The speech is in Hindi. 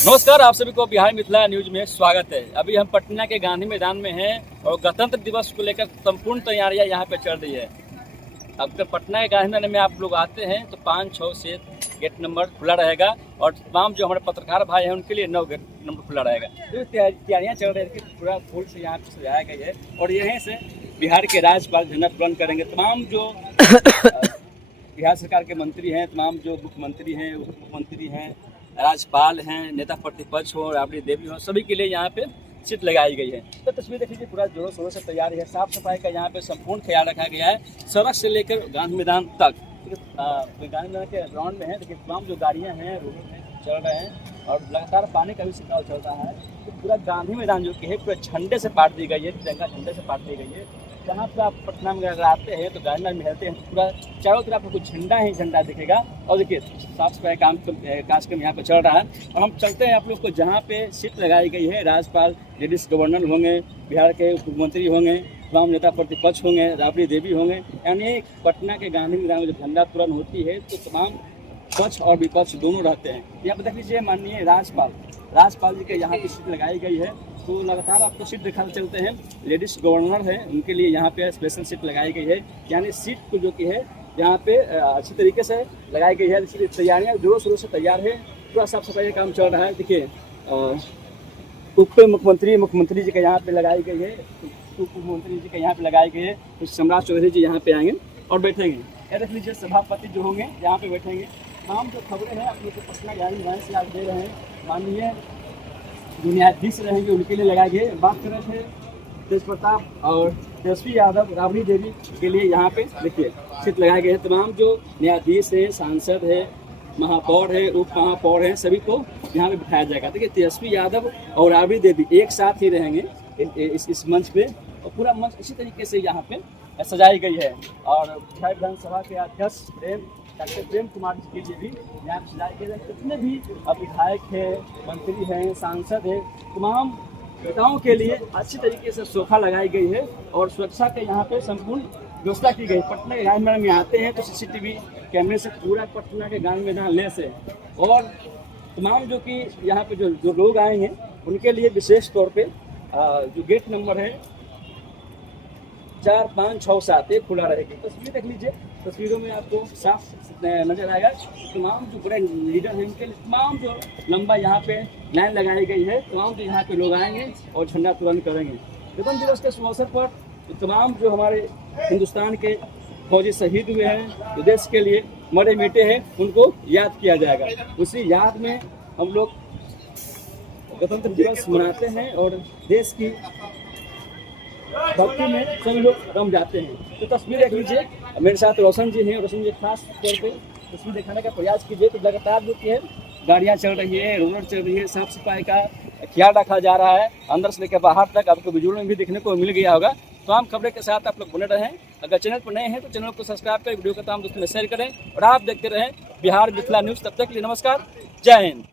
नमस्कार, आप सभी को बिहार मिथिला न्यूज में स्वागत है। अभी हम पटना के गांधी मैदान में हैं और गणतंत्र दिवस को लेकर संपूर्ण तैयारियां यहां पे चल रही है। अब तक पटना के गांधी मैदान में आप लोग आते हैं तो 5-6 से गेट नंबर खुला रहेगा और तमाम जो हमारे पत्रकार भाई हैं उनके लिए 9 गेट नंबर खुला रहेगा। तो तैयारियाँ चल रही है, पूरा फूल से यहाँ पे सजाया गया है और यहीं से बिहार के राज्यपाल झंडा तुलन करेंगे। तमाम जो बिहार सरकार के मंत्री हैं, तमाम जो मुख्यमंत्री हैं, उप मुख्यमंत्री हैं, राज्यपाल हैं, नेता प्रतिपक्ष हो, राबड़ी देवी हो, सभी के लिए यहाँ पे सीट लगाई गई है। तो तस्वीर देख लीजिए, पूरा जोरों शोरों से तैयार है। साफ सफाई का यहाँ पे संपूर्ण ख्याल रखा गया है, सड़क से लेकर गांधी मैदान तक। गांधी मैदान के ग्राउंड में है, देखिए तमाम जो गाड़ियाँ हैं रोड में चल रहे हैं और लगातार पानी का भी छिड़काव चल रहा है। तो पूरा गांधी मैदान जो कि है पूरा झंडे से पाट दी गई है, तिरंगा झंडे से पाट दी गई है। जहाँ पर आप पटना में अगर आते हैं तो गांधी मैदान में रहते हैं तो पूरा चारों तरफ आपको झंडा ही झंडा दिखेगा। और देखिए साफ सफाई कार्यक्रम यहाँ पे चल रहा है और हम चलते हैं आप लोग को जहाँ पे सीट लगाई गई है। राज्यपाल, लेडीज गवर्नर होंगे, बिहार के उप मुख्यमंत्री होंगे, तमाम नेता प्रतिपक्ष होंगे, राबड़ी देवी होंगे। यानी पटना के गांधी मैदान में जब झंडा तुलन होती है तो तमाम पक्ष और विपक्ष दोनों रहते हैं। यहाँ पर देख लीजिए, माननीय राज्यपाल जी के यहाँ पे सीट लगाई गई है। तो लगातार आपको सीट दिखाते चलते हैं। लेडीज गवर्नर है, उनके लिए यहाँ पे स्पेशल सीट लगाई गई है। यानी सीट को जो कि है यहाँ पे अच्छी तरीके से लगाई गई है। इसलिए तैयारियाँ जोरों शोरों से तैयार है, पूरा साफ सफाई का काम चल रहा है। देखिए उप मुख्यमंत्री जी का यहाँ पे लगाई गई है, उप मुख्यमंत्री जी का यहाँ पे लगाई गई है। तो सम्राट चौधरी जी यहाँ पे आएंगे और बैठेंगे। यह देख लीजिए, सभापति जो होंगे यहाँ पे बैठेंगे। तमाम जो खबरें हैं अपने को पटना गांधी मैदान से आप दे रहे हैं। माननीय जो न्यायाधीश रहेंगे उनके लिए लगाए गए। बात कर रहे थे तेज प्रताप और तेजस्वी यादव, राबड़ी देवी के लिए यहाँ पे देखिए सीट लगाए गए हैं। तमाम जो न्यायाधीश हैं, सांसद है, महापौर है, उप महापौर हैं, सभी को यहाँ पे बिठाया जाएगा। देखिए तेजस्वी यादव और राबड़ी देवी एक साथ ही रहेंगे इस मंच पे और पूरा मंच इसी तरीके से यहाँ पे सजाई गई है। और बिहार विधानसभा के अध्यक्ष डॉक्टर प्रेम कुमार जी के लिए भी यहाँ सजाए गए हैं। जितने भी विधायक हैं, मंत्री हैं, सांसद हैं, तमाम नेताओं के लिए अच्छी तरीके से सोफा लगाई गई है और सुरक्षा के यहाँ पे संपूर्ण व्यवस्था की गई। पटना के गांधी मैदान में आते हैं तो CCTV कैमरे से पूरा पटना के गांधी मैदान लेस है और तमाम जो कि यहाँ पे जो लोग आए हैं उनके लिए विशेष तौर पे जो गेट नंबर है 4, 5, 6, 7 खुला रहेगी। तस्वीर देख लीजिए, तस्वीरों में आपको साफ नजर आएगा। तमाम जो बड़े लीडर हैं उनके लिए तमाम जो लंबा यहाँ पे लाइन लगाई गई है। तमाम जो यहाँ पे लोग आएंगे और झंडा तुलन करेंगे। गणतंत्र दिवस के शुभ अवसर पर तमाम जो हमारे हिंदुस्तान के फौजी शहीद हुए हैं, जो देश के लिए मरे मिटे हैं, उनको याद किया जाएगा। उसी याद में हम लोग गणतंत्र दिवस मनाते हैं और देश की भक्ति में सभी लोग रम जाते हैं। तो तस्वीर देख लीजिए, मेरे साथ रोशन जी हैं। रोशन जी खास तौर पे तस्वीर दिखाने का प्रयास कीजिए। तो लगातार जो है गाड़ियाँ चल रही है, रोड चल रही है, साफ सफाई का ख्याल रखा जा रहा है। अंदर से लेकर बाहर तक आपको विजुअल में भी देखने को मिल गया होगा। तमाम खबरें के साथ आप लोग बने रहें। अगर चैनल पर नए हैं तो चैनल को सब्सक्राइब करें, वीडियो को तमाम दोस्तों में शेयर करें और आप देखते रहें बिहार मिथिला न्यूज़। तब तक के लिए नमस्कार, जय हिंद।